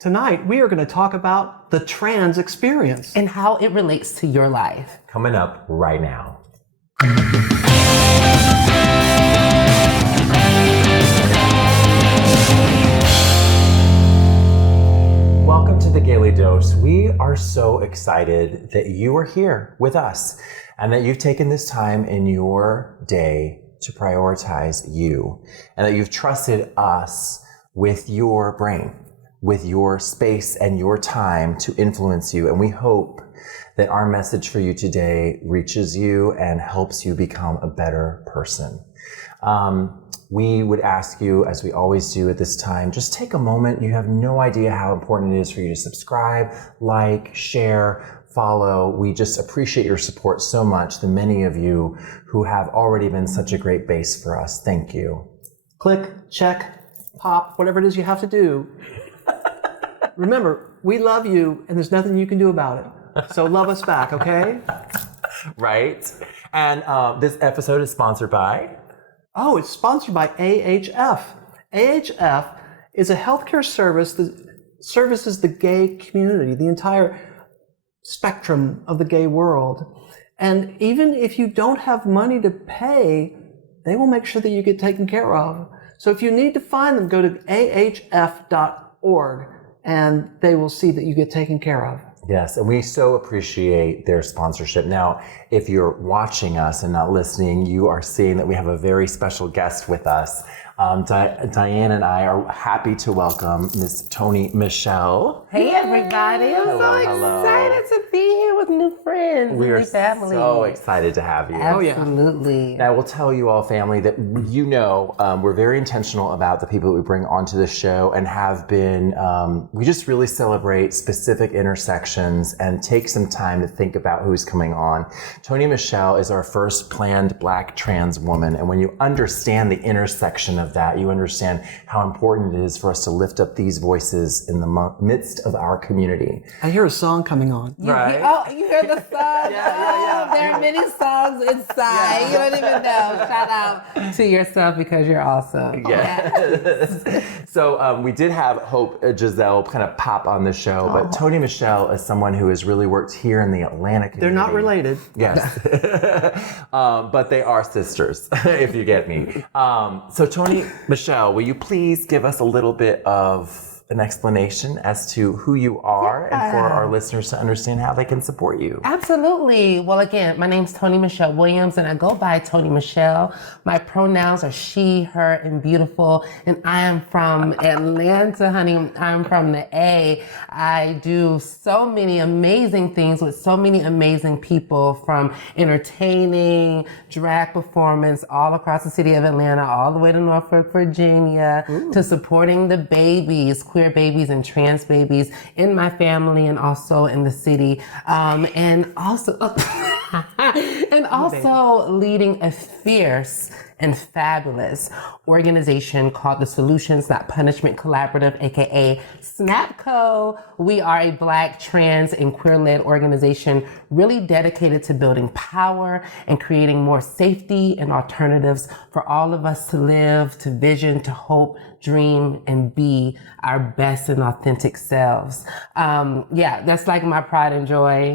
Tonight, we are going to talk about the trans experience. And how it relates to your life. Coming up right now. Welcome to the Daily Dose. We are so excited that you are here with us and that you've taken this time in your day to prioritize you and that you've trusted us with your brain, with your space and your time to influence you. And we hope that our message for you today reaches you and helps you become a better person. We would ask you, as we always do at this time, just take a moment. You have no idea how important it is for you to subscribe, like, share, follow. We just appreciate your support so much, the many of you who have already been such a great base for us. Thank you. Click, check, pop, whatever it is you have to do. Remember, we love you and there's nothing you can do about it. So love us back, okay? Right. And this episode is sponsored by... Oh, it's sponsored by AHF. AHF is a healthcare service that services the gay community, the entire spectrum of the gay world. And even if you don't have money to pay, they will make sure that you get taken care of. So if you need to find them, go to ahf.org and they will see that you get taken care of. Yes, and we so appreciate their sponsorship. Now, if you're watching us and not listening, you are seeing that we have a very special guest with us. Diane and I are happy to welcome Miss Toni-Michelle. Hey everybody, I'm so excited to be here with new friends, We are new family. so excited to have you. Absolutely. And I will tell you all, family, that we're very intentional about the people that we bring onto the show and have been, we just really celebrate specific intersections and take some time to think about who's coming on. Toni-Michelle is our first planned Black trans woman. And when you understand the intersection of that, you understand how important it is for us to lift up these voices in the midst of our community. I hear a song coming on. You hear the song? Yeah. There are many songs inside. You don't even know. Shout out to yourself because you're awesome. Yes. So we did have Hope Giselle kind of pop on the show, but Toni-Michelle is someone who has really worked here in the Atlanta community. They're not related. Yes. But they are sisters, if you get me. So Toni-Michelle, will you please give us a little bit of an explanation as to who you are and for our listeners to understand how they can support you? Absolutely. Well, again, my name's Toni-Michelle Williams and I go by Toni-Michelle. My pronouns are she, her, and beautiful. And I am from Atlanta, honey. I'm from the A. I do so many amazing things with so many amazing people, from entertaining, drag performance all across the city of Atlanta, all the way to Norfolk, Virginia, to supporting the babies, queer babies and trans babies in my family and also in the city, and also leading a fierce and fabulous organization called the Solutions Not Punishment Collaborative, aka SNAPCO. We are a Black, trans, and queer-led organization really dedicated to building power and creating more safety and alternatives for all of us to live, to vision, to hope, dream, and be our best and authentic selves. That's like my pride and joy,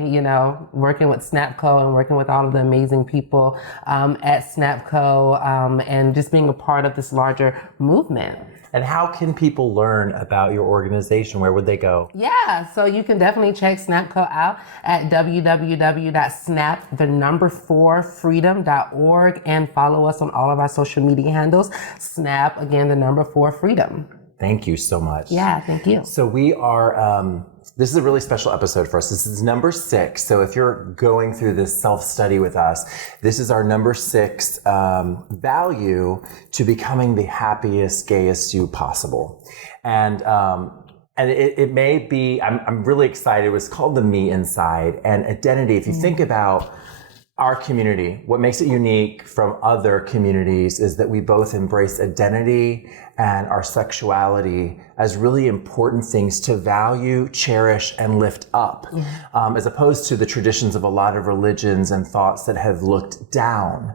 working with SNAPCO and working with all of the amazing people at SNAPCO, and just being a part of this larger movement. And how can people learn about your organization? Where would they go? Yeah, so you can definitely check SNAPCO out at www.snap4freedom.org and follow us on all of our social media handles. Snap, again, 4freedom. Thank you so much. Yeah, thank you. So we are, this is a really special episode for us. This is number 6. So if you're going through this self-study with us, this is our number 6 value to becoming the happiest, gayest you possible. And it may be, I'm really excited. It was called the Me Inside, and identity. If you think about our community, what makes it unique from other communities is that we both embrace identity and our sexuality as really important things to value, cherish, and lift up, as opposed to the traditions of a lot of religions and thoughts that have looked down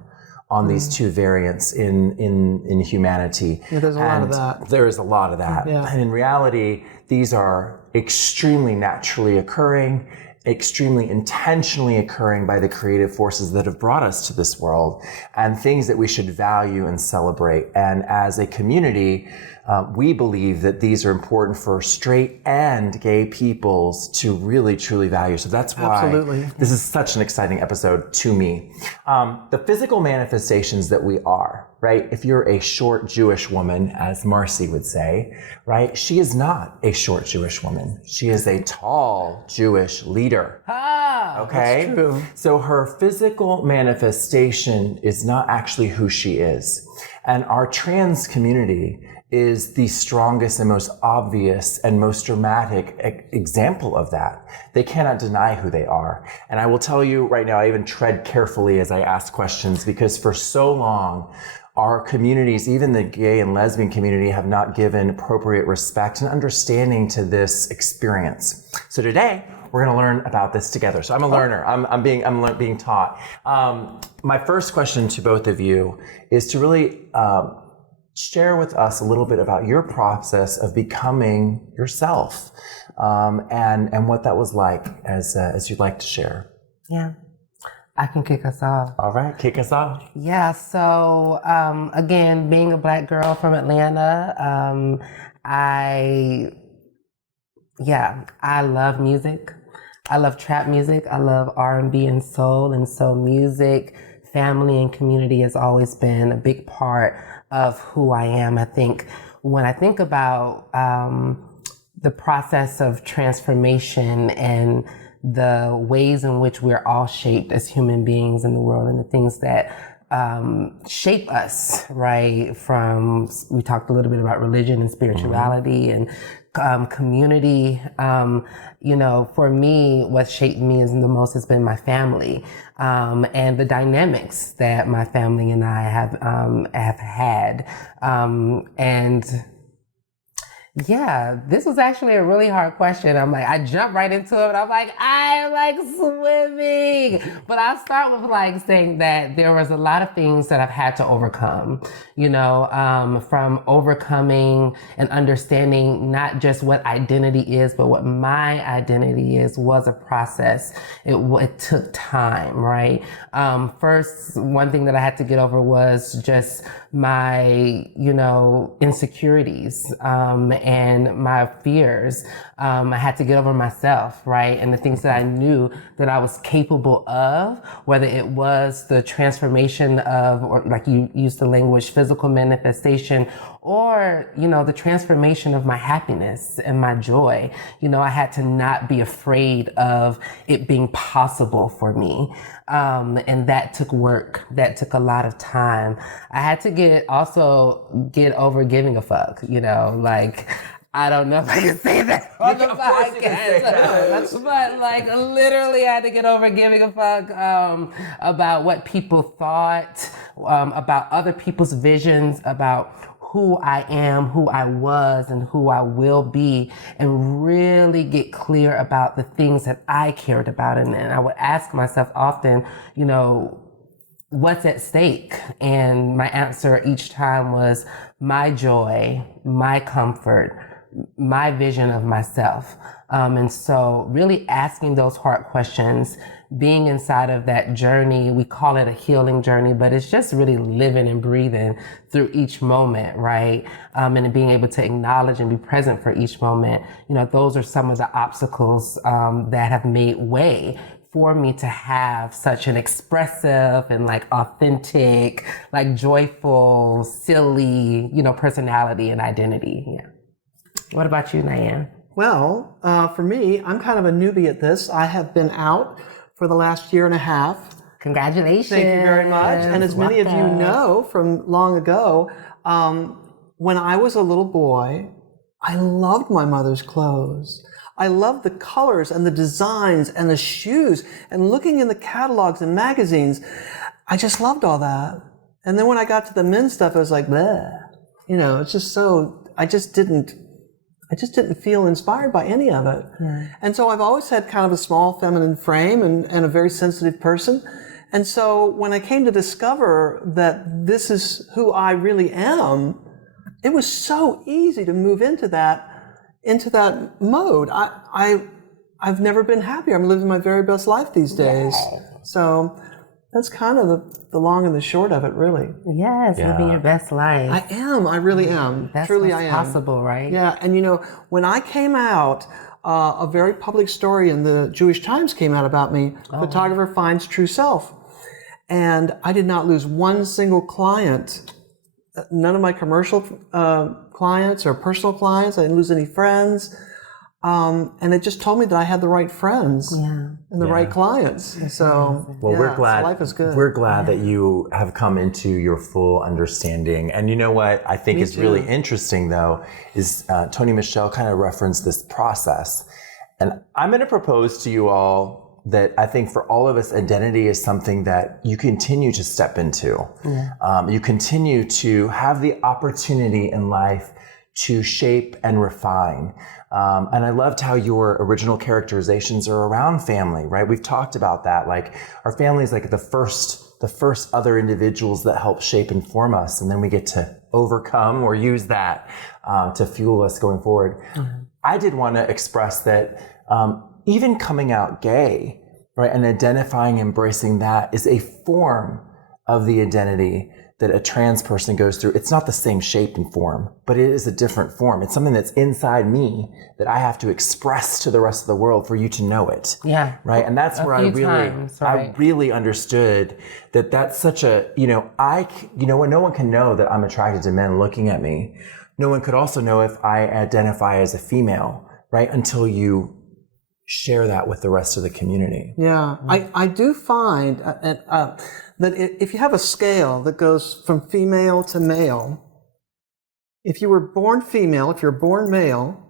on these two variants in humanity. Yeah, there's a lot of that. There is a lot of that. Yeah. And in reality, these are extremely naturally occurring, extremely intentionally occurring by the creative forces that have brought us to this world, and things that we should value and celebrate. And as a community, we believe that these are important for straight and gay peoples to really, truly value. So that's why Absolutely. This is such an exciting episode to me. The physical manifestations that we are, right? If you're a short Jewish woman, as Marcy would say, right? She is not a short Jewish woman. She is a tall Jewish leader. Okay? That's true. So her physical manifestation is not actually who she is. And our trans community is the strongest and most obvious and most dramatic example of that. They cannot deny who they are. And I will tell you right now, I even tread carefully as I ask questions, because for so long, our communities, even the gay and lesbian community, have not given appropriate respect and understanding to this experience. So today, we're going to learn about this together. So I'm a learner. I'm being taught. My first question to both of you is to really share with us a little bit about your process of becoming yourself, and what that was like, as you'd like to share. Yeah, I can kick us off. All right, kick us off. Yeah, so again, being a Black girl from Atlanta, I love music. I love trap music. I love R&B and soul. And so music, family, and community has always been a big part of who I am. I think when I think about the process of transformation and the ways in which we're all shaped as human beings in the world, and the things that shape us, right? We talked a little bit about religion and spirituality and community. For me, what shaped me the most has been my family, and the dynamics that my family and I have had. Yeah, this was actually a really hard question. I jumped right into it, and I'm like, I like swimming. But I'll start with saying that there was a lot of things that I've had to overcome, from overcoming and understanding not just what identity is, but what my identity is, was a process. It took time, right? First, one thing that I had to get over was just my, insecurities, and my fears. I had to get over myself, right? And the things that I knew that I was capable of, whether it was the transformation of, or like you used the language, physical manifestation, or, the transformation of my happiness and my joy. I had to not be afraid of it being possible for me. And that took work. That took a lot of time. I had to get over giving a fuck, I don't know if I can say that on the podcast, but literally I had to get over giving a fuck about what people thought, about other people's visions, about who I am, who I was, and who I will be, and really get clear about the things that I cared about. And I would ask myself often, what's at stake? And my answer each time was my joy, my comfort, my vision of myself. And so really asking those hard questions, being inside of that journey, we call it a healing journey, but it's just really living and breathing through each moment, right? And being able to acknowledge and be present for each moment. Those are some of the obstacles that have made way for me to have such an expressive and authentic, joyful, silly, personality and identity. Yeah. What about you, Diane? Well, for me, I'm kind of a newbie at this. I have been out for the last year and a half. Congratulations. Thank you very much. And as many of you know from long ago, when I was a little boy, I loved my mother's clothes. I loved the colors and the designs and the shoes and looking in the catalogs and magazines. I just loved all that. And then when I got to the men's stuff, I was like, bleh. It's just so, I just didn't feel inspired by any of it. Yeah. And so I've always had kind of a small feminine frame and a very sensitive person. And so when I came to discover that this is who I really am, it was so easy to move into that mode. I've never been happier. I'm living my very best life these days. Yay. So that's kind of the long and the short of it, really. Yes, living your best life. I am. I really am. That's Truly, what's I am. possible, right? Yeah, and when I came out, a very public story in the Jewish Times came out about me. Photographer finds true self. And I did not lose one single client. None of my commercial clients or personal clients. I didn't lose any friends. And it just told me that I had the right friends and the right clients. So, we're glad. So life is good. We're glad that you have come into your full understanding. And you know what I think is really interesting, though, is Toni-Michelle kind of referenced this process. And I'm going to propose to you all that I think for all of us, identity is something that you continue to step into. You continue to have the opportunity in life to shape and refine. And I loved how your original characterizations are around family, right? We've talked about that. Like our family is like the first other individuals that help shape and form us. And then we get to overcome or use that to fuel us going forward. I did want to express that even coming out gay, right, and identifying, embracing that is a form of the identity that a trans person goes through. It's not the same shape and form, but it is a different form. It's something that's inside me that I have to express to the rest of the world for you to know it. Yeah. Right. And that's where I really understood that that's such a, when no one can know that I'm attracted to men looking at me. No one could also know if I identify as a female, right? Until you share that with the rest of the community. Yeah, I do find that if you have a scale that goes from female to male, if you were born female, if you're born male,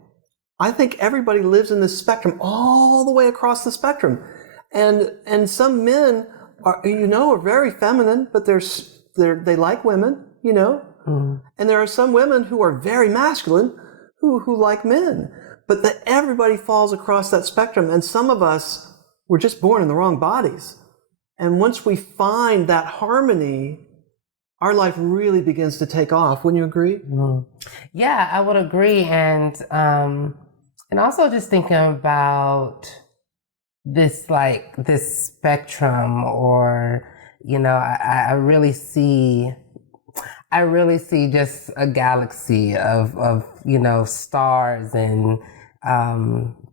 I think everybody lives in this spectrum all the way across the spectrum. And some men are very feminine, but they like women, And there are some women who are very masculine who like men. But that everybody falls across that spectrum, and some of us were just born in the wrong bodies. And once we find that harmony, our life really begins to take off. Wouldn't you agree? Yeah, I would agree. And also just thinking about this spectrum, or I really see just a galaxy of stars and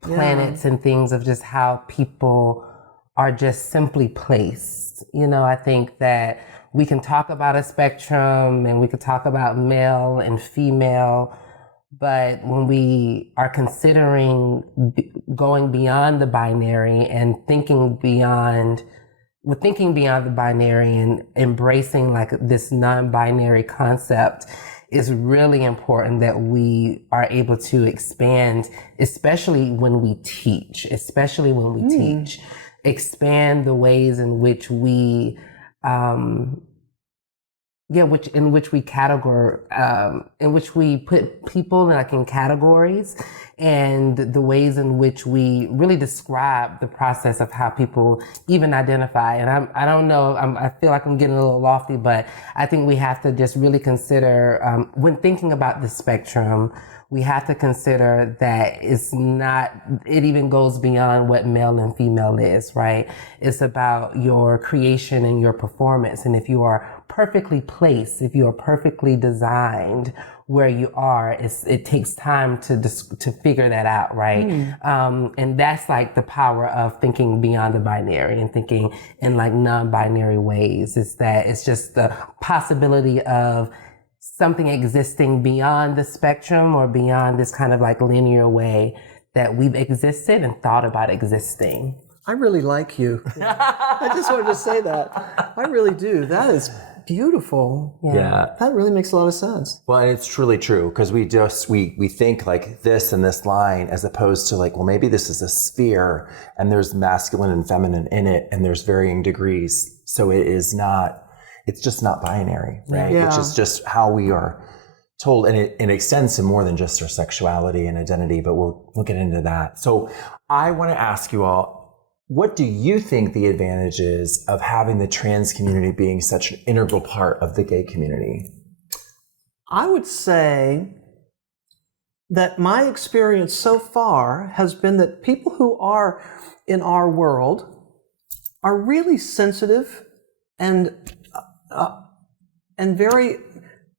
planets and things, of just how people are just simply placed. I think that we can talk about a spectrum and we could talk about male and female, but when we are considering going beyond the binary and thinking beyond the binary and embracing like this non-binary concept, is really important that we are able to expand, especially when we teach, expand the ways in which we, in which we put people in categories, and the ways in which we really describe the process of how people even identify. And I don't know, I feel like I'm getting a little lofty, but I think we have to just really consider, when thinking about the spectrum, we have to consider that it even goes beyond what male and female is, right? It's about your creation and your performance. And if you are perfectly placed, if you are perfectly designed where you are, it takes time to figure that out, right? And that's like the power of thinking beyond the binary and thinking in like non-binary ways. Is that it's just the possibility of something existing beyond the spectrum, or beyond this kind of like linear way that we've existed and thought about existing. I really like you. I just wanted to say that. I really do. That is beautiful. Yeah. That really makes a lot of sense. Well, and it's truly true, because we think like this and this line, as opposed to like, well, maybe this is a sphere and there's masculine and feminine in it, and there's varying degrees. So it's just not binary, right? Yeah. Which is just how we are told, and it extends to more than just our sexuality and identity, but we'll get into that. So I want to ask you all, what do you think the advantage is of having the trans community being such an integral part of the gay community? I would say that my experience so far has been that people who are in our world are really sensitive and very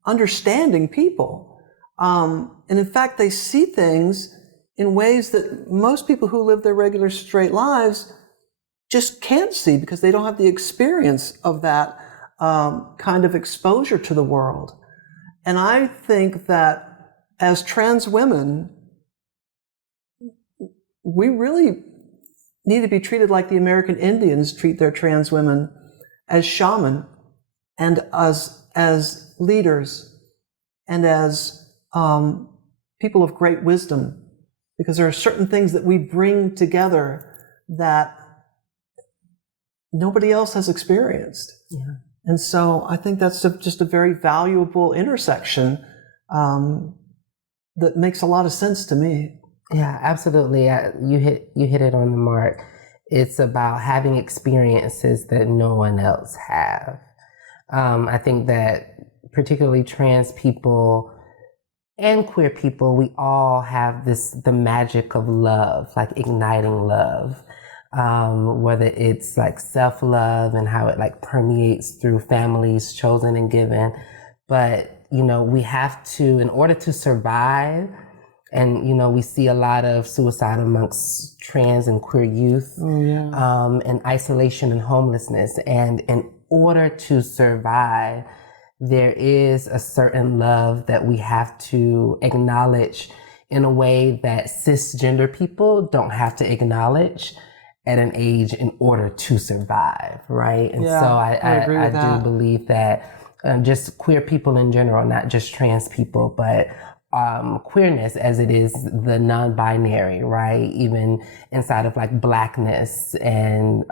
understanding people. And in fact, they see things in ways that most people who live their regular straight lives just can't see because they don't have the experience of that kind of exposure to the world. And I think that as trans women, we really need to be treated like the American Indians treat their trans women, as shaman and as leaders and as people of great wisdom, because there are certain things that we bring together that nobody else has experienced. Yeah. And so I think that's just a very valuable intersection that makes a lot of sense to me. Yeah, absolutely. You hit it on the mark. It's about having experiences that no one else have. I think that particularly trans people and queer people, we all have the magic of love, like igniting love. Whether it's like self-love and how it like permeates through families chosen and given. But, we have to, in order to survive, and, we see a lot of suicide amongst trans and queer youth, and isolation and homelessness. And in order to survive, there is a certain love that we have to acknowledge in a way that cisgender people don't have to acknowledge at an age in order to survive, right? And so I do believe that just queer people in general, not just trans people, but queerness as it is the non-binary, right? Even inside of like Blackness and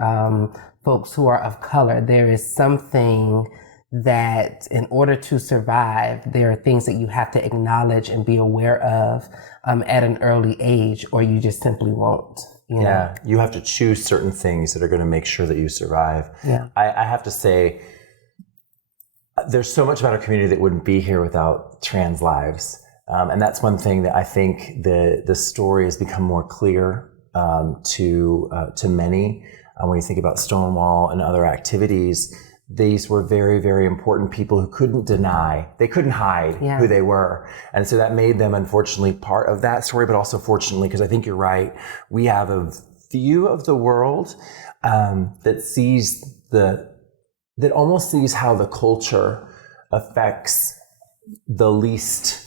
folks who are of color, there is something that in order to survive, there are things that you have to acknowledge and be aware of at an early age, or you just simply won't. Yeah, you have to choose certain things that are going to make sure that you survive. Yeah. I have to say, there's so much about our community that wouldn't be here without trans lives. And that's one thing that I think the story has become more clear to many. When you think about Stonewall and other activities, these were very, very important people who couldn't deny, they couldn't hide who they were. And so that made them, unfortunately, part of that story, but also fortunately, because I think you're right, we have a view of the world that almost sees how the culture affects the least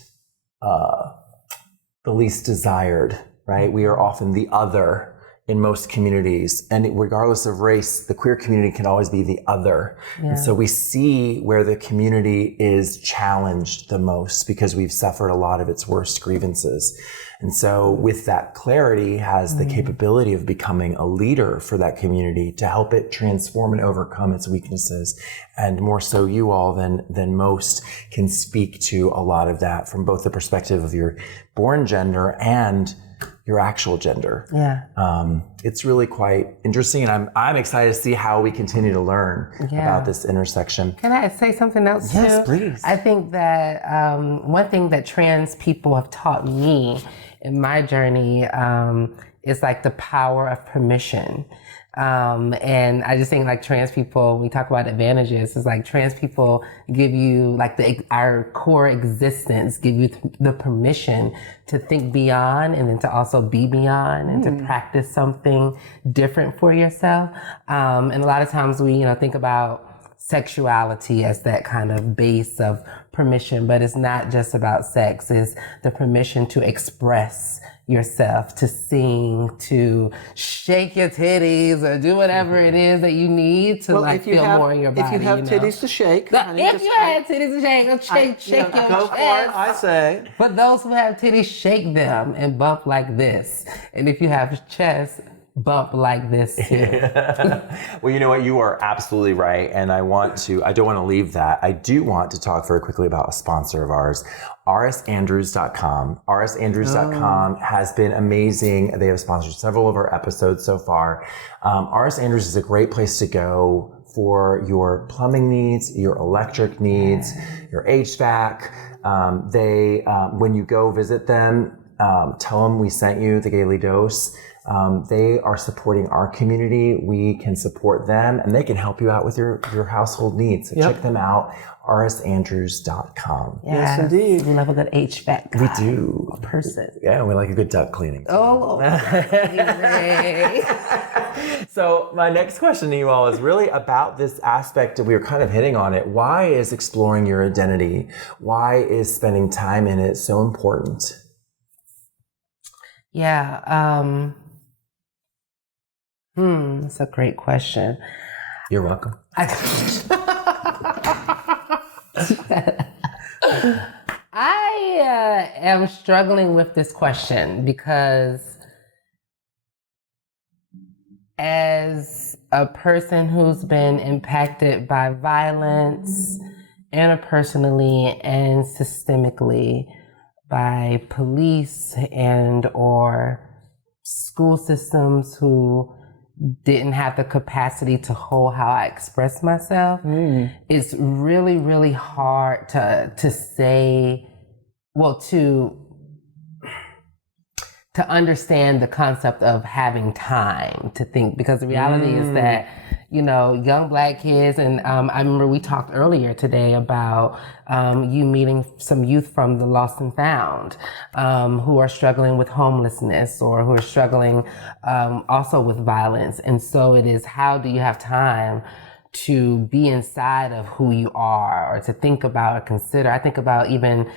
desired, right? We are often the other in most communities, and regardless of race, the queer community can always be the other. Yeah. And so we see where the community is challenged the most because we've suffered a lot of its worst grievances. And so with that clarity has the capability of becoming a leader for that community to help it transform and overcome its weaknesses. And more so you all than most can speak to a lot of that from both the perspective of your born gender and your actual gender. Yeah. It's really quite interesting, and I'm excited to see how we continue to learn about this intersection. Can I say something else too? Yes, please. I think that one thing that trans people have taught me in my journey is like the power of permission. And I just think like trans people, when we talk about advantages, it's like trans people give you like our core existence, give you the permission to think beyond and then to also be beyond and to practice something different for yourself. And a lot of times we, think about sexuality as that kind of base of permission, but it's not just about sex. It's the permission to express yourself, to sing, to shake your titties, or do whatever it is that you need to feel more in your body. If you have titties to shake, if you had titties to shake, shake your go chest. for it, I say. But those who have titties, shake them and bump like this. And if you have chest, bump like this too. Well, you know what? You are absolutely right. And I don't want to leave that. I do want to talk very quickly about a sponsor of ours, rsandrews.com. rsandrews.com has been amazing. They have sponsored several of our episodes so far. RS Andrews is a great place to go for your plumbing needs, your electric needs, your HVAC. When you go visit them, tell them we sent you the Gaily Dose. They are supporting our community. We can support them, and they can help you out with your household needs. So check them out, rsandrews.com. Yes, indeed. We love a good HVAC. We do. Person. Yeah, we like a good duct cleaning. Oh, So my next question to you all is really about this aspect that we were kind of hitting on it. Why is exploring your identity? Why is spending time in it so important? Yeah. That's a great question. You're welcome. I am struggling with this question because as a person who's been impacted by violence interpersonally and systemically by police and or school systems who didn't have the capacity to hold how I express myself, it's really, really hard to say, to understand the concept of having time to think, because the reality is that, young Black kids, and I remember we talked earlier today about you meeting some youth from the Lost and Found who are struggling with homelessness or who are struggling also with violence. And so it is, how do you have time to be inside of who you are, or to think about or consider? I think about even,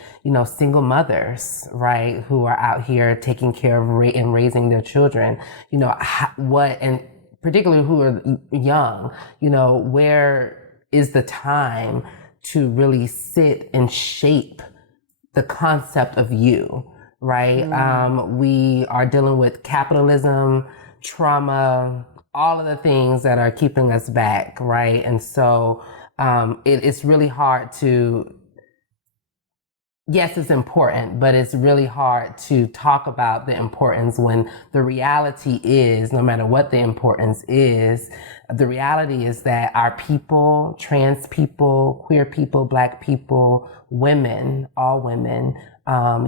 single mothers, right, who are out here taking care of and raising their children, and particularly who are young, where is the time to really sit and shape the concept of you, right? We are dealing with capitalism, trauma, all of the things that are keeping us back, right? And so it's really hard to, yes, it's important, but it's really hard to talk about the importance when the reality is, no matter what the importance is, the reality is that our people, trans people, queer people, Black people, women, all women,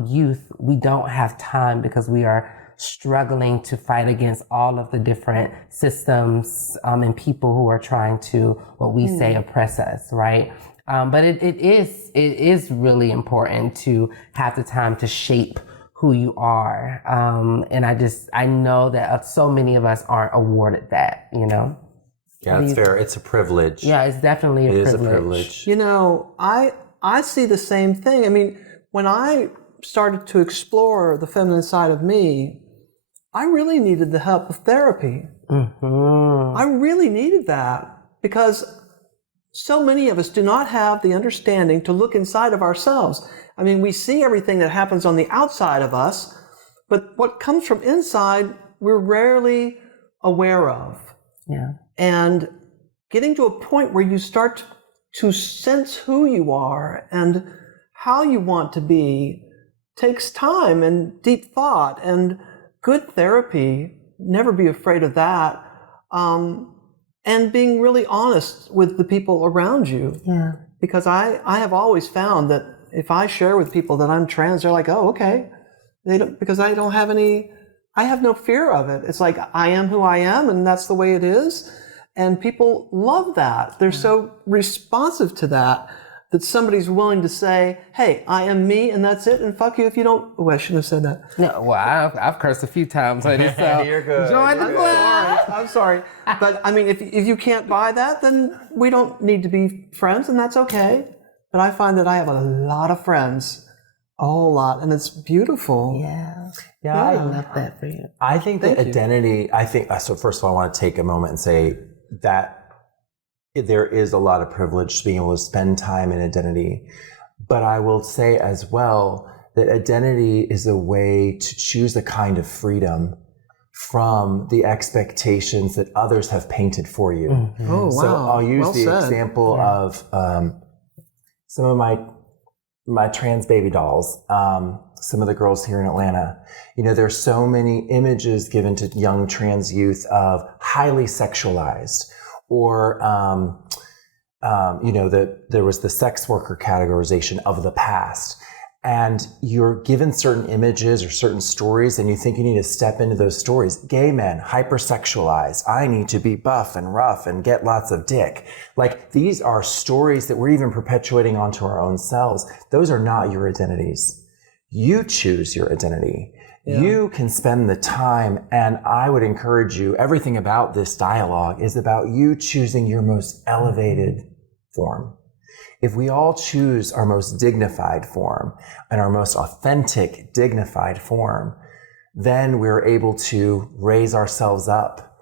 youth, we don't have time because we are struggling to fight against all of the different systems and people who are trying to, what we say, oppress us, right? But it is really important to have the time to shape who you are. And I know that so many of us aren't awarded that, Yeah, that's fair. It's a privilege. Yeah, it's definitely a privilege. It is a privilege. I see the same thing. I mean, when I started to explore the feminine side of me, I really needed the help of therapy. I really needed that because so many of us do not have the understanding to look inside of ourselves. I mean, we see everything that happens on the outside of us, but what comes from inside, we're rarely aware of. Yeah. And getting to a point where you start to sense who you are and how you want to be takes time and deep thought and good therapy. Never be afraid of that. And being really honest with the people around you. Yeah. Because I have always found that if I share with people that I'm trans, they're like, oh, okay. Because I have no fear of it. It's like, I am who I am, and that's the way it is. And people love that. They're so responsive to that somebody's willing to say, hey, I am me, and that's it, and fuck you if you don't. Oh, I shouldn't have said that. No, well, I've cursed a few times already, so You're good. Join the club. I'm sorry. But I mean, if you can't buy that, then we don't need to be friends, and that's okay. But I find that I have a lot of friends, a whole lot, and it's beautiful. Yeah. Yeah, I love that for you. I think that identity, so first of all, I want to take a moment and say that there is a lot of privilege to being able to spend time in identity. But I will say as well that identity is a way to choose the kind of freedom from the expectations that others have painted for you. Oh, wow. So I'll use Well the said. example of some of my trans baby dolls, some of the girls here in Atlanta. You know, there's so many images given to young trans youth of highly sexualized, or you know, there was the sex worker categorization of the past. And you're given certain images or certain stories, and you think you need to step into those stories. Gay men, hypersexualized. I need to be buff and rough and get lots of dick. Like, these are stories that we're even perpetuating onto our own selves. Those are not your identities. You choose your identity. Yeah. You can spend the time, and I would encourage you, everything about this dialogue is about you choosing your most elevated form. If we all choose our most dignified form and our most authentic, dignified form, then we're able to raise ourselves up.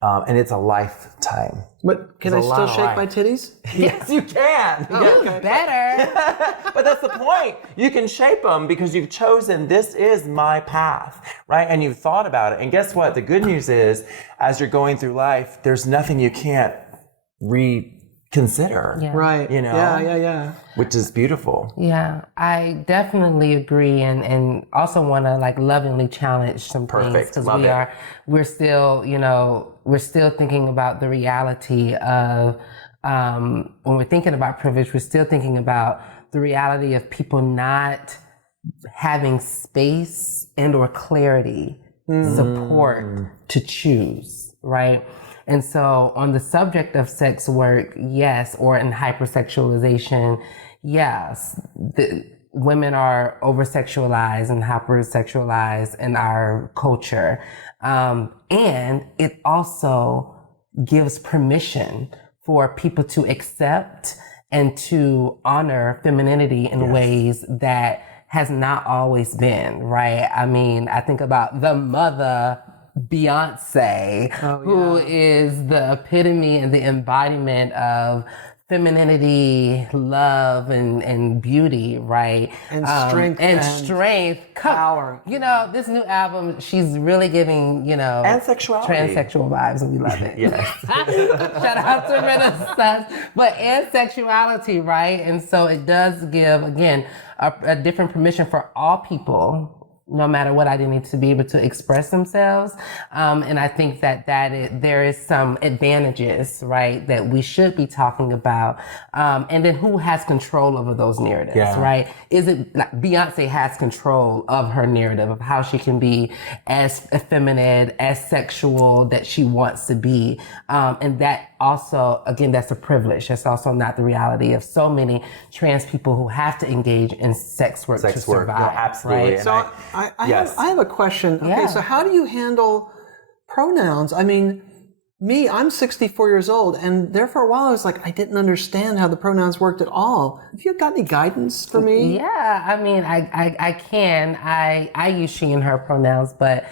And it's a lifetime. But can I still shake my titties? Yes, you can. Oh, okay. Better. But that's the point. You can shape them because you've chosen, this is my path, right? And you've thought about it. And guess what? The good news is, as you're going through life, there's nothing you can't reconsider. Yeah. Right. You know? Yeah. Which is beautiful. Yeah, I definitely agree, and also want to like lovingly challenge some things, because we're still, you know, we're still thinking about the reality of when we're thinking about privilege, we're still thinking about the reality of people not having space and or clarity, support to choose, right? And so on the subject of sex work, yes, or in hypersexualization, yes, women are over-sexualized and hypersexualized in our culture. And it also gives permission for people to accept and to honor femininity in ways that has not always been, right? I mean, I think about the mother Beyonce, who is the epitome and the embodiment of femininity, love, and beauty, right? And strength. And strength. Power. You know, this new album, she's really giving, you know, and sexuality. Transsexual vibes, and we love it. Yes. Shout out to Renaissance. But and sexuality, right? And so it does give, again, a different permission for all people, no matter what identity, to be able to express themselves. And I think that there is some advantages, right, that we should be talking about. And then who has control over those narratives, right? Is it like Beyonce has control of her narrative of how she can be as effeminate, as sexual that she wants to be. And that also, again, that's a privilege. That's also not the reality of so many trans people who have to engage in sex work to survive. Yeah, absolutely. Right? So I have a question. Okay, so how do you handle pronouns? I mean, I'm 64 years old, and there for a while I was like, I didn't understand how the pronouns worked at all. Have you got any guidance for me? Yeah, I mean, I can. I use she and her pronouns, but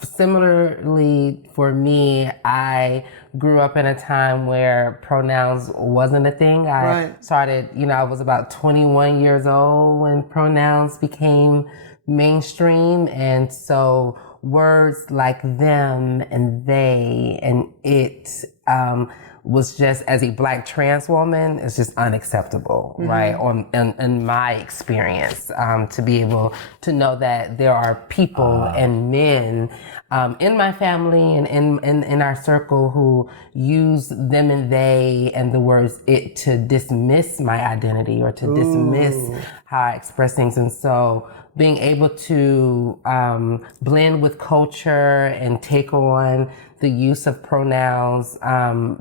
similarly for me, I grew up in a time where pronouns wasn't a thing. I started, you know, I was about 21 years old when pronouns became mainstream, and so words like them and they and it was just, as a Black trans woman, it's just unacceptable, right? In my experience, to be able to know that there are people and men in my family and in our circle who use them and they and the words it to dismiss my identity or to dismiss how I express things. And so being able to blend with culture and take on the use of pronouns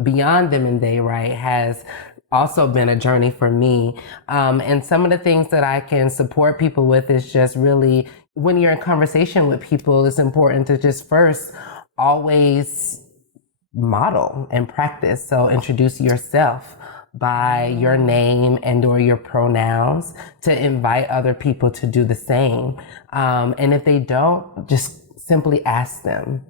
beyond them and they, right, has also been a journey for me. And some of the things that I can support people with is just really, when you're in conversation with people, it's important to just first always model and practice. So introduce yourself by your name and or your pronouns to invite other people to do the same. And if they don't, just simply ask them,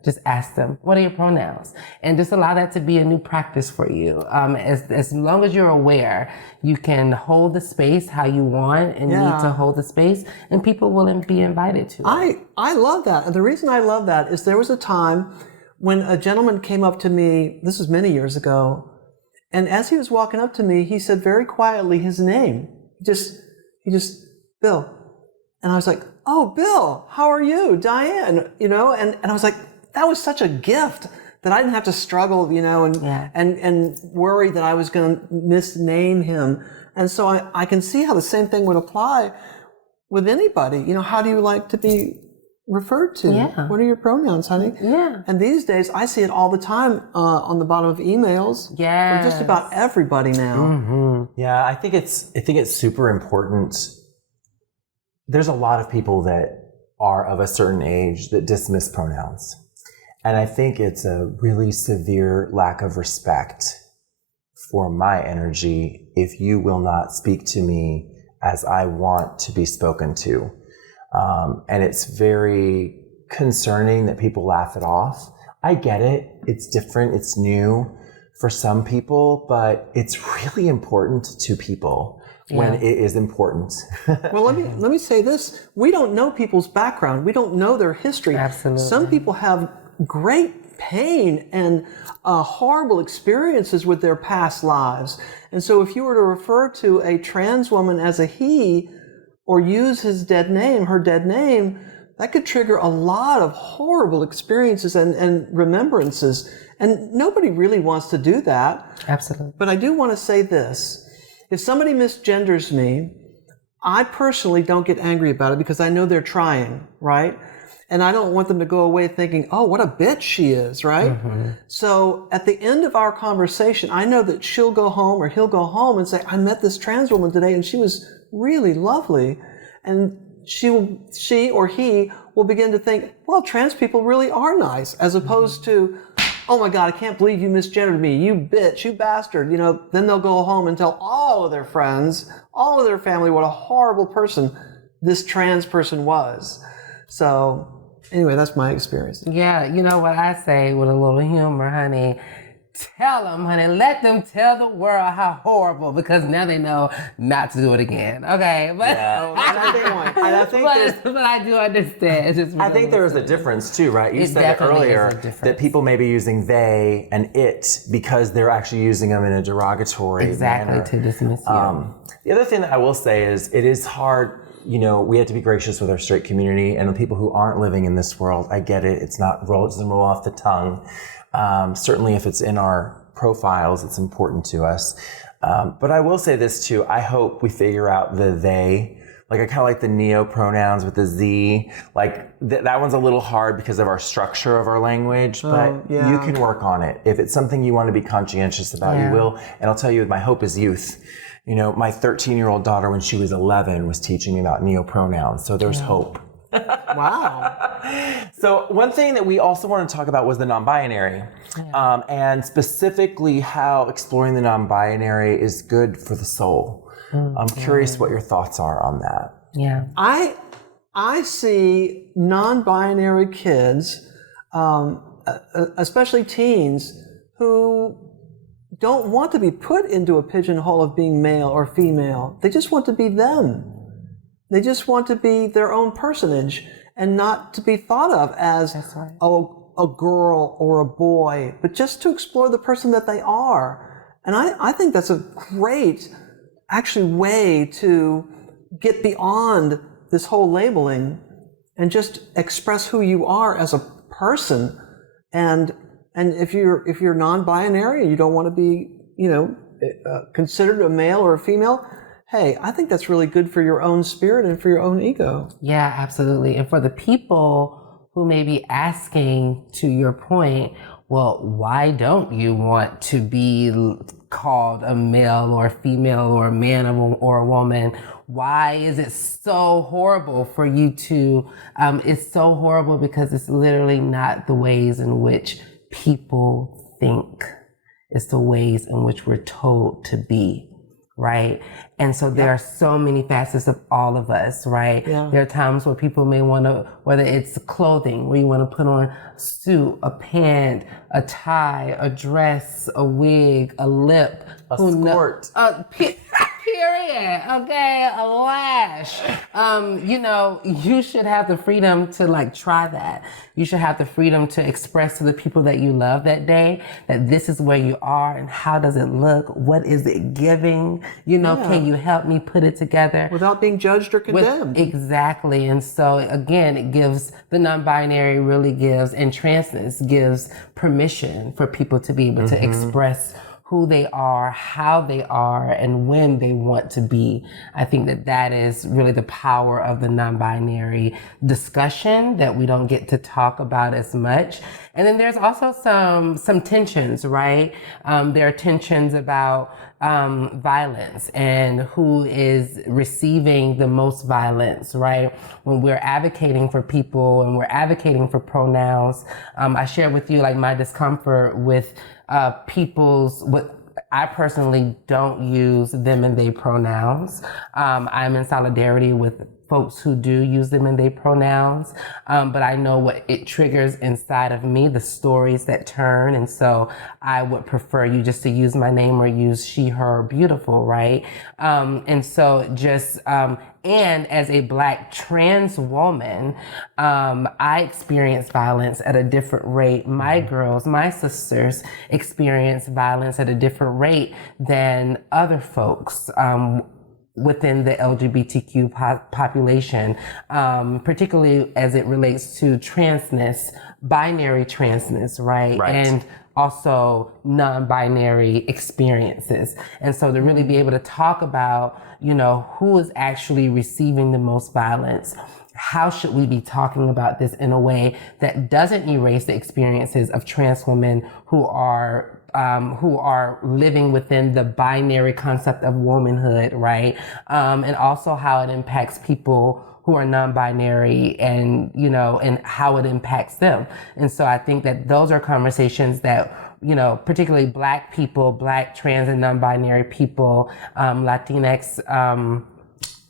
what are your pronouns? And just allow that to be a new practice for you. As long as you're aware, you can hold the space how you want and need to hold the space, and people will be invited to it. I love that. And the reason I love that is there was a time when a gentleman came up to me, this was many years ago, and as he was walking up to me, he said very quietly his name. He just, Bill. And I was like, oh, Bill, how are you? Diane, and I was like, that was such a gift that I didn't have to struggle, and worry that I was going to misname him. And so I can see how the same thing would apply with anybody. How do you like to be referred to? Yeah. What are your pronouns, honey? Yeah. And these days, I see it all the time on the bottom of emails. Yes. From just about everybody now. Mm-hmm. Yeah, I think it's super important. There's a lot of people that are of a certain age that dismiss pronouns. And I think it's a really severe lack of respect for my energy if you will not speak to me as I want to be spoken to. And it's very concerning that people laugh it off. I get it. It's different. It's new for some people, but it's really important to people. When it is important. Well, let me say this. We don't know people's background. We don't know their history. Absolutely. Some people have great pain and horrible experiences with their past lives. And so if you were to refer to a trans woman as a he or use his dead name, her dead name, that could trigger a lot of horrible experiences and remembrances. And nobody really wants to do that. Absolutely. But I do want to say this. If somebody misgenders me, I personally don't get angry about it because I know they're trying, right? And I don't want them to go away thinking, oh, what a bitch she is, right? Mm-hmm. So at the end of our conversation, I know that she'll go home or he'll go home and say, I met this trans woman today and she was really lovely. And she or he will begin to think, well, trans people really are nice, as opposed to, oh my God, I can't believe you misgendered me, you bitch, you bastard. Then they'll go home and tell all of their friends, all of their family, what a horrible person this trans person was. So anyway, that's my experience. Yeah, you know what I say with a little humor, honey? Tell them, honey. Let them tell the world how horrible, because now they know not to do it again. Okay, but but I do understand. It's just I think there is a difference too, right? You said it earlier that people may be using they and it because they're actually using them in a derogatory manner. To dismiss you. The other thing that I will say is it is hard. We have to be gracious with our straight community and the people who aren't living in this world. I get it. It doesn't roll off the tongue. Certainly if it's in our profiles, it's important to us. But I will say this too. I hope we figure out the they. Like I kind of like the neo pronouns with the Z. Like that one's a little hard because of our structure of our language, but you can work on it. If it's something you want to be conscientious about, you will. And I'll tell you, my hope is youth. My 13-year-old daughter, when she was 11, was teaching me about neo pronouns. So there's hope. Wow. So one thing that we also want to talk about was the non-binary, and specifically how exploring the non-binary is good for the soul. I'm curious what your thoughts are on that. Yeah. I see non-binary kids, especially teens, who don't want to be put into a pigeonhole of being male or female. They just want to be them. They just want to be their own personage and not to be thought of as a girl or a boy, but just to explore the person that they are. And I think that's a great, actually, way to get beyond this whole labeling and just express who you are as a person. And if you're non-binary and you don't want to be, considered a male or a female, hey, I think that's really good for your own spirit and for your own ego. Yeah, absolutely. And for the people who may be asking, to your point, well, why don't you want to be called a male or a female or a man or a woman? Why is it so horrible for you to, it's so horrible because it's literally not the ways in which people think. It's the ways in which we're told to be. right? And so there are so many facets of all of us, right? Yeah. There are times where people may want to, whether it's clothing, where you want to put on a suit, a pant, a tie, a dress, a wig, a lip, A skirt. period. Okay, a lash. You should have the freedom to like try that. You should have the freedom to express to the people that you love that day that this is where you are and how does it look? What is it giving? Can you help me put it together? Without being judged or condemned. Exactly. And so again, it gives the non-binary really gives, and transness gives permission for people to be able to express who they are, how they are, and when they want to be. I think that is really the power of the non-binary discussion that we don't get to talk about as much. And then there's also some tensions, right? There are tensions about violence and who is receiving the most violence, right? When we're advocating for people and we're advocating for pronouns, I shared with you like my discomfort with I personally don't use them and they pronouns. I'm in solidarity with folks who do use them and they pronouns. But I know what it triggers inside of me, the stories that turn. And so I would prefer you just to use my name or use she, her, beautiful, right? And as a Black trans woman, I experience violence at a different rate. My girls, my sisters experience violence at a different rate than other folks within the LGBTQ population, particularly as it relates to transness, binary transness, right? And also non-binary experiences. And so to really be able to talk about, who is actually receiving the most violence, how should we be talking about this in a way that doesn't erase the experiences of trans women who are living within the binary concept of womanhood, right? And also how it impacts people who are non-binary and how it impacts them. And so I think that those are conversations that, particularly Black people, Black trans and non-binary people, Latinx,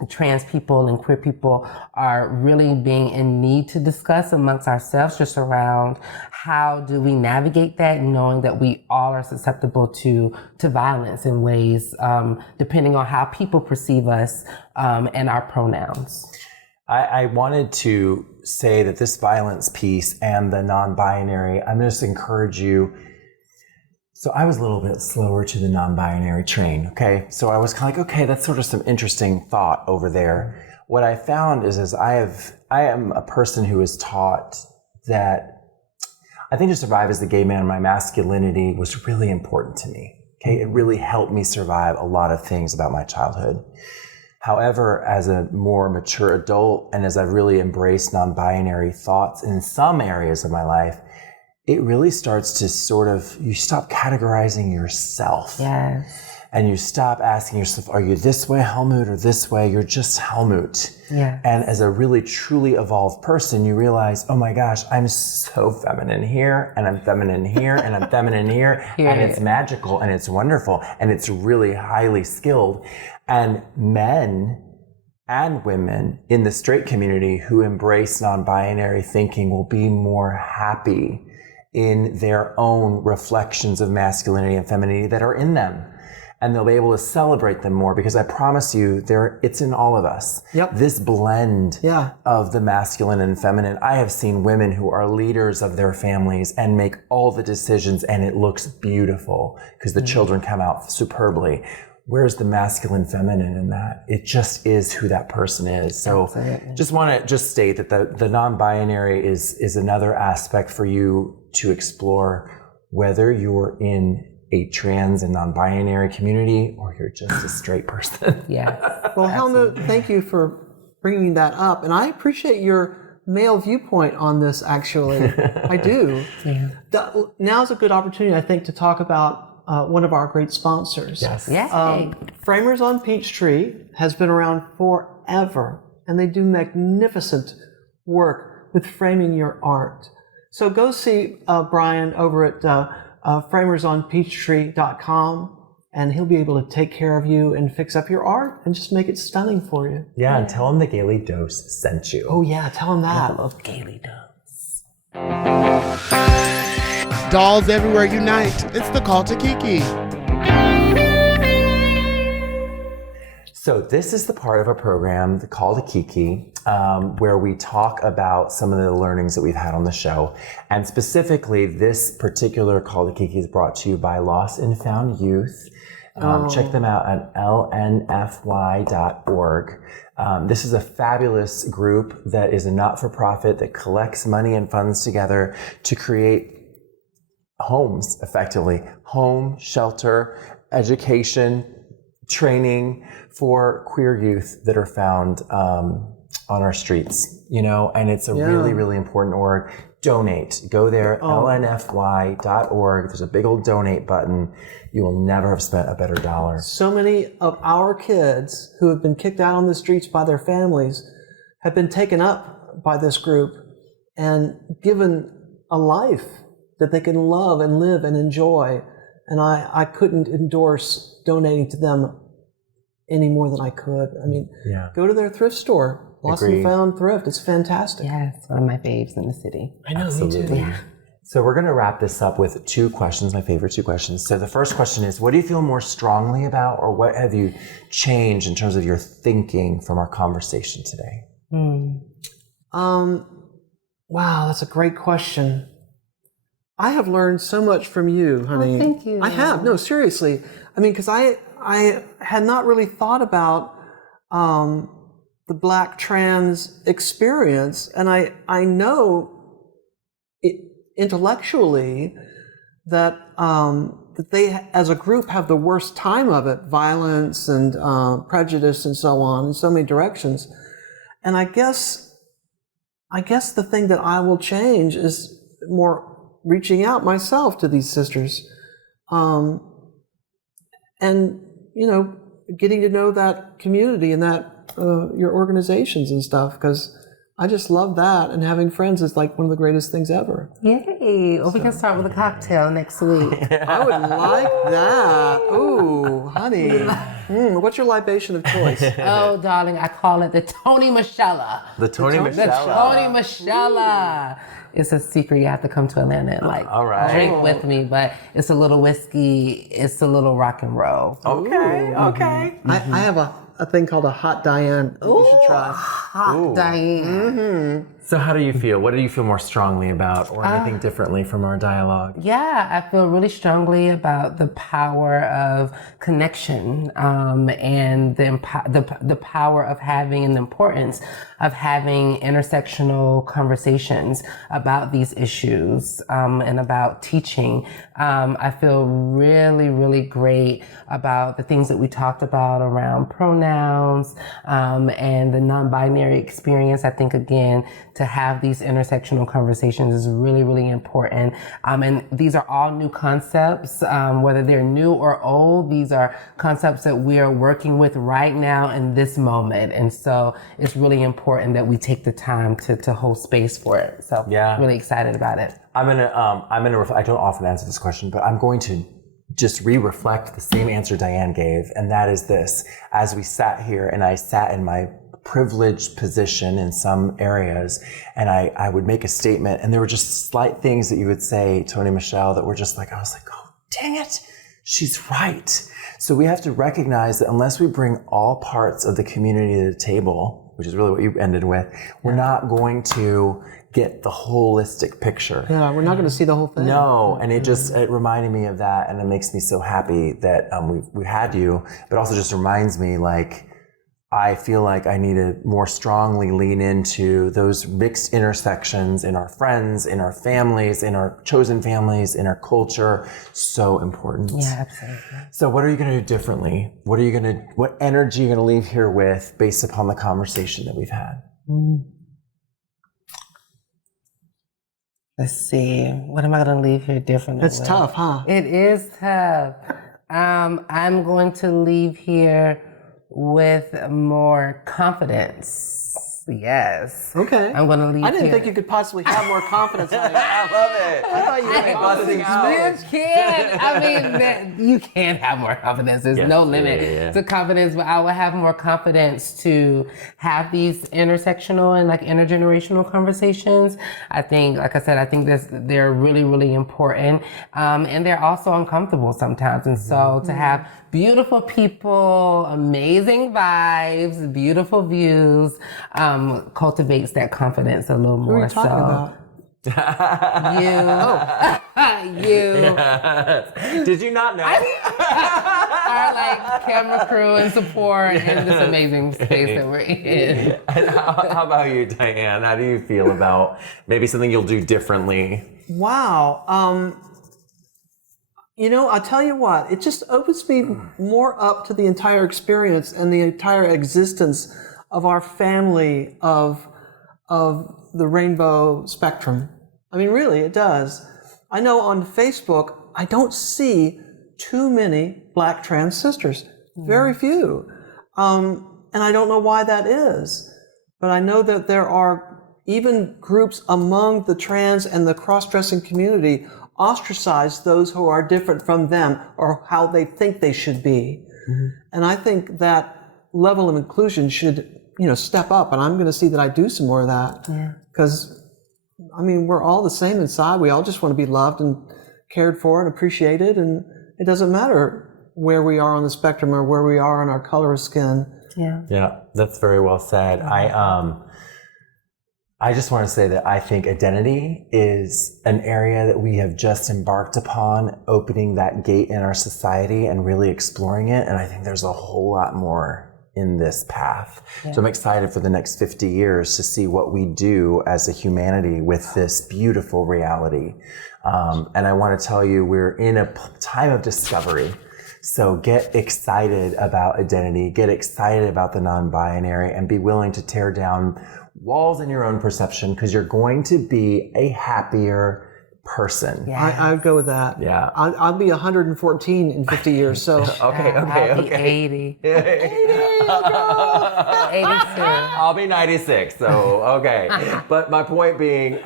trans people and queer people are really being in need to discuss amongst ourselves, just around how do we navigate that, knowing that we all are susceptible to violence in ways depending on how people perceive us and our pronouns. I wanted to say that this violence piece and the non-binary, I'm just encourage you. So I was a little bit slower to the non-binary train, okay? So I was kind of like, okay, that's sort of some interesting thought over there. What I found is I am a person who is taught that I think to survive as a gay man, my masculinity was really important to me, okay? It really helped me survive a lot of things about my childhood. However, as a more mature adult and as I've really embraced non-binary thoughts in some areas of my life, it really starts to you stop categorizing yourself. Yes. And you stop asking yourself, are you this way, Helmut, or this way? You're just Helmut. Yeah. And as a really, truly evolved person, you realize, oh my gosh, I'm so feminine here, and I'm feminine here, and I'm feminine here. And it's magical, and it's wonderful, and it's really highly skilled. And men and women in the straight community who embrace non-binary thinking will be more happy in their own reflections of masculinity and femininity that are in them. And they'll be able to celebrate them more, because I promise you, it's in all of us. Yep. This blend of the masculine and feminine. I have seen women who are leaders of their families and make all the decisions, and it looks beautiful because the children come out superbly. Where's the masculine feminine in that? It just is who that person is. So just want to state that the non-binary is another aspect for you to explore, whether you're in a trans and non-binary community or you're just a straight person. Yeah. Well, Helmut, thank you for bringing that up. And I appreciate your male viewpoint on this, actually. I do. Yeah. Now's a good opportunity, I think, to talk about one of our great sponsors. Yes. Framers on Peachtree has been around forever, and they do magnificent work with framing your art. So go see Brian over at framersonpeachtree.com and he'll be able to take care of you and fix up your art and just make it stunning for you. Yeah, and tell him the Gaily Dose sent you. Oh yeah, tell him that. I love Gaily Dose. Dolls everywhere unite. It's the Call to Kiki. So this is the part of our program, the Call to Kiki, where we talk about some of the learnings that we've had on the show. And specifically, this particular Call to Kiki is brought to you by Lost and Found Youth. Check them out at lnfy.org. This is a fabulous group that is a not-for-profit that collects money and funds together to create homes, effectively. Home, shelter, education, training for queer youth that are found on our streets, and it's a really, really important org. Donate. Go there, lnfy.org. There's a big old donate button. You will never have spent a better dollar. So many of our kids who have been kicked out on the streets by their families have been taken up by this group and given a life that they can love and live and enjoy. And I couldn't endorse donating to them any more than I could. I mean, go to their thrift store. Lost and Found Thrift. It's fantastic. Yeah, it's one of my faves in the city. I know, Absolutely. me too. Yeah. So we're going to wrap this up with 2 questions, my favorite 2 questions. So the first question is, what do you feel more strongly about, or what have you changed in terms of your thinking from our conversation today? Wow, that's a great question. I have learned so much from you, honey. Oh, thank you. I have. No, seriously. I mean, because I had not really thought about the Black trans experience, and I know it intellectually that that they, as a group, have the worst time of it, violence and prejudice and so on, in so many directions. And I guess the thing that I will change is more reaching out myself to these sisters, and getting to know that community and that your organizations and stuff, because I just love that, and having friends is like one of the greatest things ever. Yay! Well, we can start with a cocktail next week. I would like that. Ooh, honey. What's your libation of choice? Oh, darling, I call it the Toni-Michelle. The Toni-Michelle. The Toni-Michelle. It's a secret. You have to come to Atlanta and all right. drink with me, but it's a little whiskey. It's a little rock and roll. Okay. I have a thing called a Hot Diane that you should try. Hot Diane. So how do you feel? What do you feel more strongly about, or anything differently from our dialogue? Yeah, I feel really strongly about the power of connection, and the power of having, and the importance of having intersectional conversations about these issues, and about teaching. I feel really, really great about the things that we talked about around pronouns, and the non-binary experience. I think, again, to have these intersectional conversations is really, really important. And these are all new concepts, whether they're new or old. These are concepts that we are working with right now in this moment. And so it's really important that we take the time to hold space for it. So really excited about it. I don't often answer this question, but I'm going to just reflect the same answer Diane gave. And that is this: as we sat here, and I sat in my privileged position in some areas, and I would make a statement, and there were just slight things that you would say, Toni-Michelle, that were just like, I was like, oh, dang it, she's right. So we have to recognize that unless we bring all parts of the community to the table, which is really what you ended with, we're not going to get the holistic picture. Yeah, we're not going to see the whole thing. No, and it reminded me of that, and it makes me so happy that we had you, but also just reminds me, like, I feel like I need to more strongly lean into those mixed intersections in our friends, in our families, in our chosen families, in our culture. So important. Yeah, absolutely. So what are you going to do differently? What energy are you going to leave here with based upon the conversation that we've had? Let's see. What am I going to leave here differently? It's tough, huh? It is tough. I'm going to leave here with more confidence Yes. Okay. I'm going to leave I didn't here. think you could possibly have more confidence on it. I love it. I thought you were busting out. You can. I mean, you can have more confidence. There's no limit to confidence, but I would have more confidence to have these intersectional and like intergenerational conversations. I think, like I said, I think they're really, really important. And they're also uncomfortable sometimes. And so to have beautiful people, amazing vibes, beautiful views, cultivates that confidence a little more. What are you talking about? You. Did you not know? Our like camera crew and support in this amazing space that we're in. And how about you, Diane? How do you feel about maybe something you'll do differently? Wow. I'll tell you what, it just opens me more up to the entire experience and the entire existence of our family of the rainbow spectrum. I mean, really, it does. I know on Facebook, I don't see too many Black trans sisters. Very few. And I don't know why that is. But I know that there are even groups among the trans and the cross-dressing community ostracize those who are different from them or how they think they should be. Mm-hmm. And I think that level of inclusion should, step up, and I'm going to see that I do some more of that. Because, we're all the same inside. We all just want to be loved and cared for and appreciated, and it doesn't matter where we are on the spectrum or where we are in our color of skin. Yeah, that's very well said. I just want to say that I think identity is an area that we have just embarked upon, opening that gate in our society and really exploring it. And I think there's a whole lot more in this path. So I'm excited for the next 50 years to see what we do as a humanity with this beautiful reality. And I want to tell you, we're in a time of discovery. So get excited about identity, get excited about the non-binary, and be willing to tear down walls in your own perception, because you're going to be a happier person. I would go with that. Yeah. I'll be 114 in 50 years, so. I'll be 80. 82. I'll be 96, so okay. But my point being,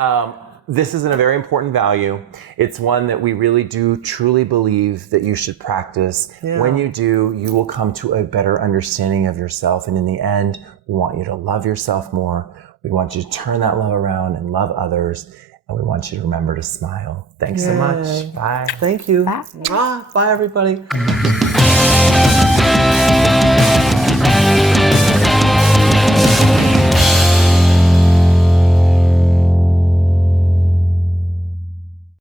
this is a very important value. It's one that we really do truly believe that you should practice. When you do, you will come to a better understanding of yourself. And in the end, we want you to love yourself more. We want you to turn that love around and love others. And we want you to remember to smile. Thanks so much. Bye. Thank you. Bye. Bye, everybody.